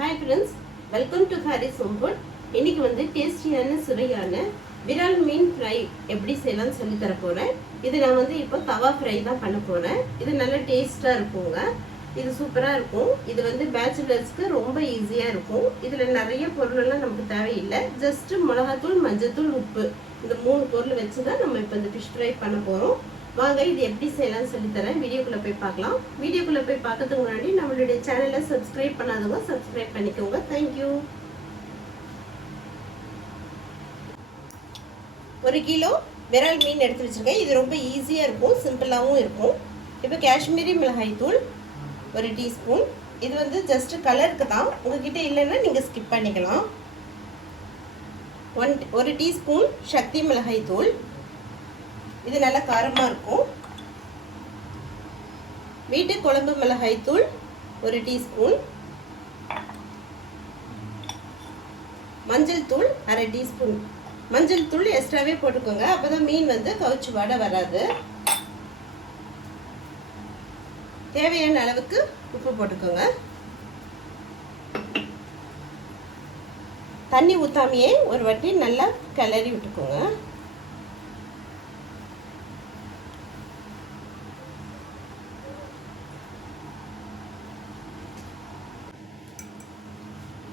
Hi friends, welcome to Harry's Home Food. இன்னைக்கு வந்து டேஸ்டியான சுவையான விரால் மீன் ஃப்ரை எப்படி செய்யலாம்னு சொல்லி தர போறேன். இது நான் வந்து இப்போ தவா ஃப்ரை தான் பண்ண போறேன். இது நல்ல டேஸ்டா இருக்குங்க. இது சூப்பரா இருக்கும். இது வந்து பேச்சுலர்ஸ்க்கு ரொம்ப ஈஸியா இருக்கும். இதுல நிறைய பொருள் எல்லாம் நமக்கு தேவையில்லை. ஜஸ்ட் மிளகாத்தூள், மஞ்சள்தூள், உப்பு இந்த 3 பொருள் வச்சு தான் நம்ம இப்போ இந்த ஃபிஷ் ஃப்ரை பண்ண போறோம். வாங்க இது எப்படி செய்யலாம்னு சொல்லி தரேன். வீடியோக்குள்ள போய் பார்க்கலாம். வீடியோக்குள்ள போய் பார்க்கிறதுக்கு முன்னாடி நம்மளுடைய சேனலை சப்ஸ்கிரைப் பண்ணாதவங்க சப்ஸ்கிரைப் பண்ணிக்கோங்க. Thank you. 1 கிலோ விரால் மீன் எடுத்து வச்சிருக்கேன். இது ரொம்ப ஈஸியா இருக்கும், சிம்பிளாவும் இருக்கும். இப்போ காஷ்மீரி மிளகாய் தூள் 1 டீஸ்பூன். இது வந்து ஜஸ்ட் கலருக்கு தான். உங்ககிட்ட இல்லைன்னா நீங்க ஸ்கிப் பண்ணிக்கலாம். 1 டீஸ்பூன் சக்தி மிளகாய் தூள். இது நல்ல காரமா இருக்கும். வீட்டு குழம்பு மிளகாய் தூள் 1 டீஸ்பூன். மஞ்சள் தூள் 1/2 டீஸ்பூன். மஞ்சள் தூள் எக்ஸ்ட்ராவே போட்டுக்கோங்க, அப்பதான் மீன் வந்து கவுச்சு வாட வராது. தேவையான அளவுக்கு உப்பு போட்டுக்கோங்க. தண்ணி ஊத்தாமையே ஒரு வாட்டி நல்லா கிளறி விட்டுக்கோங்க.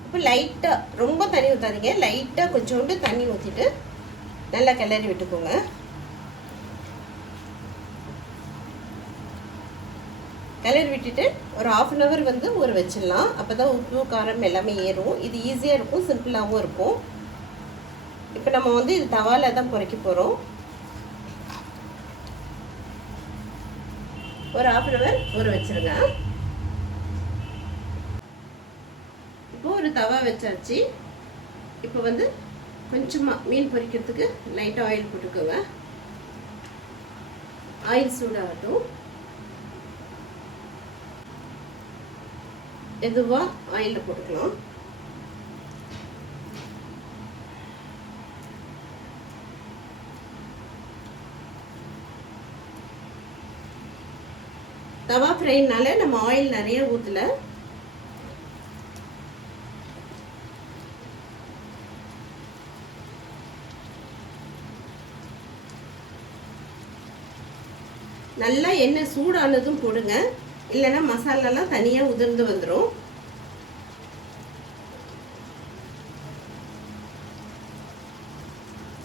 இப்போ லைட்டாக ரொம்ப தண்ணி ஊற்றாதீங்க, லைட்டாக கொஞ்சோண்டு தண்ணி ஊற்றிட்டு நல்லா கிளறி விட்டுக்கோங்க. கிளறி விட்டுட்டு ஒரு 1/2 hour வந்து ஊற வச்சிடலாம். அப்போ தான் உப்பு காரம் எல்லாமே ஏறும். இது ஈஸியாக இருக்கும், சிம்பிளாகவும் இருக்கும். இப்போ நம்ம வந்து இது தவால தான் பொரிக்க போகிறோம். ஒரு 1/2 hour ஊற வச்சிருங்க. இப்போ ஒரு தவா வச்சாச்சு. இப்போ வந்து கொஞ்சமாக மீன் பொரிக்கிறதுக்கு லைட்டாக ஆயில் போட்டுக்கோங்க. ஆயில் சூடாகட்டும். எதுவாக ஆயிலில் போட்டுக்கலாம். தவா ஃப்ரைனால நம்ம ஆயில் நிறைய ஊற்றல. நல்லா எண்ணெய் சூடானதும் போடுங்க, இல்லைன்னா மசாலாலாம் தனியாக உதிர்ந்து வந்துடும்.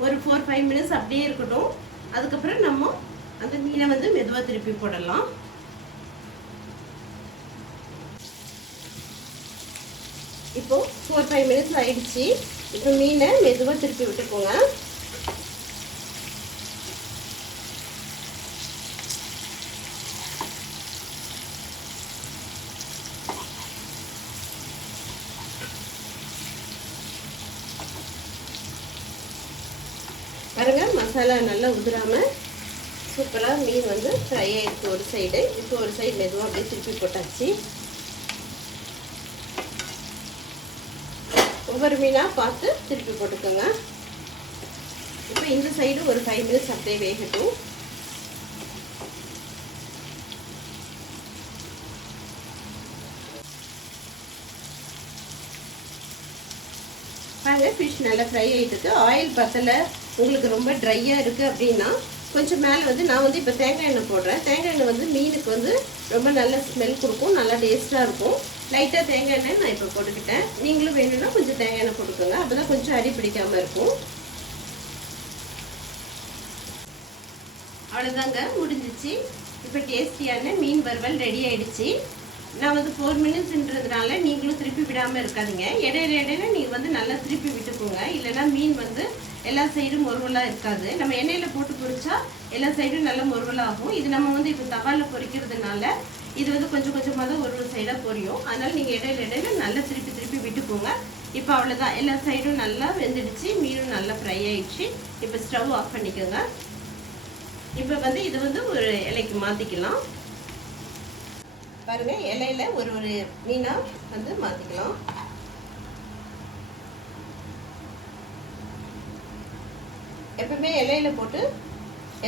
ஒரு 4-5 minutes அப்படியே இருக்கட்டும். அதுக்கப்புறம் நம்ம அந்த மீனை வந்து மெதுவாக திருப்பி போடலாம். இப்போ 4-5 minutes ஆயிடுச்சு. இப்போ மீனை மெதுவாக திருப்பி விட்டுக்கோங்க. பாருங்க, மசாலா நல்லா உதிராம சூப்பராக மீன் வந்து ஃப்ரை ஆயிடுச்சு ஒரு சைடு. இப்போ ஒரு சைடு மெதுவாக அப்படியே திருப்பி போட்டாச்சு. ஒவ்வொரு மீனாக பார்த்து திருப்பி போட்டுக்கோங்க. இப்போ இந்த சைடு ஒரு 5 minutes அப்படியே வேகட்டும். பாருங்க, ஃபிஷ் நல்லா ஃப்ரை ஆகிட்டு. ஆயில் பத்தலை, உங்களுக்கு ரொம்ப ட்ரையாக இருக்குது அப்படின்னா கொஞ்சம் மேலே வந்து நான் வந்து இப்போ தேங்காய் எண்ணெய் போடுறேன். தேங்காய் எண்ணெய் வந்து மீனுக்கு வந்து ரொம்ப நல்ல ஸ்மெல் கொடுக்கும், நல்லா டேஸ்ட்டாக இருக்கும். லைட்டாக தேங்காய் எண்ணெய் நான் இப்போ போட்டுக்கிட்டேன். நீங்களும் வேணும்னா கொஞ்சம் தேங்காய் எண்ணெய் போட்டுக்கோங்க, அப்போ தான் கொஞ்சம் அடி பிடிக்காமல் இருக்கும். அவ்வளோதாங்க, முடிஞ்சிச்சு. இப்போ டேஸ்டியான மீன் வறுவல் ரெடி ஆயிடுச்சு. நான் வந்து 4 minutesன்றதுனால நீங்களும் திருப்பி விடாமல் இருக்காதீங்க. இடையில நீங்கள் வந்து நல்லா திருப்பி விட்டுக்கோங்க, இல்லைன்னா மீன் வந்து எல்லா சைடும் மொறுவலாக இருக்காது. நம்ம எண்ணெயில் போட்டு பொரிச்சா எல்லா சைடும் நல்லா மொறுவலாகும். இது நம்ம வந்து இப்போ தவால பொரிக்கிறதுனால இது வந்து கொஞ்சம் கொஞ்சமாக தான் ஒரு சைடாக பொரியும். அதனால் நீங்கள் இடையில நல்லா திருப்பி விட்டுக்கோங்க. இப்போ அவ்வளோதான், எல்லா சைடும் நல்லா வெந்துடுச்சு, மீனும் நல்லா ஃப்ரை ஆயிடுச்சு. இப்போ ஸ்டவ் ஆஃப் பண்ணிக்கோங்க. இப்போ வந்து இது வந்து ஒரு இலைக்கு மாற்றிக்கலாம். பாருங்க, இலையில ஒரு மீனா வந்து மாற்றிக்கலாம். எப்பவுமே இலையில போட்டு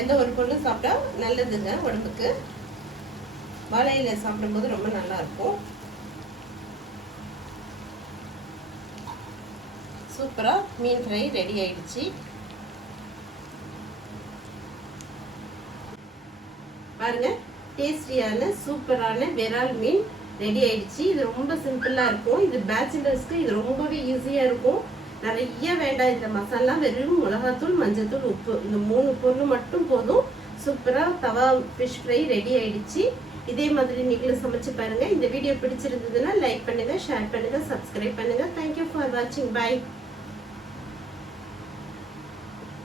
எந்த ஒரு பொருளும் சாப்பிட்டா நல்லதுங்க உடம்புக்கு. வாழை இலை சாப்பிடும்போது ரொம்ப நல்லா இருக்கும். சூப்பராக மீன் ஃப்ரை ரெடி ஆயிடுச்சு. பாருங்க, டேஸ்டியான சூப்பரான விரால் மீன் ரெடி ஆயிடுச்சு. இது ரொம்ப சிம்பிளாக இருக்கும். இது பேச்சுலர்ஸ்க்கு இது ரொம்பவே ஈஸியாக இருக்கும். நிறைய வேண்டாம் இந்த மசாலா. வெறும் மிளகாத்தூள், மஞ்சத்தூள், உப்பு, இந்த 3 பொருள் மட்டும் போதும். சூப்பராக தவா ஃபிஷ் ஃப்ரை ரெடி ஆயிடுச்சு. இதே மாதிரி நீங்களும் சமைச்சு பாருங்க. இந்த வீடியோ பிடிச்சிருந்ததுன்னா லைக் பண்ணுங்க, ஷேர் பண்ணுங்க, சப்ஸ்கிரைப் பண்ணுங்க. தேங்க்யூ ஃபார் வாட்சிங். பை.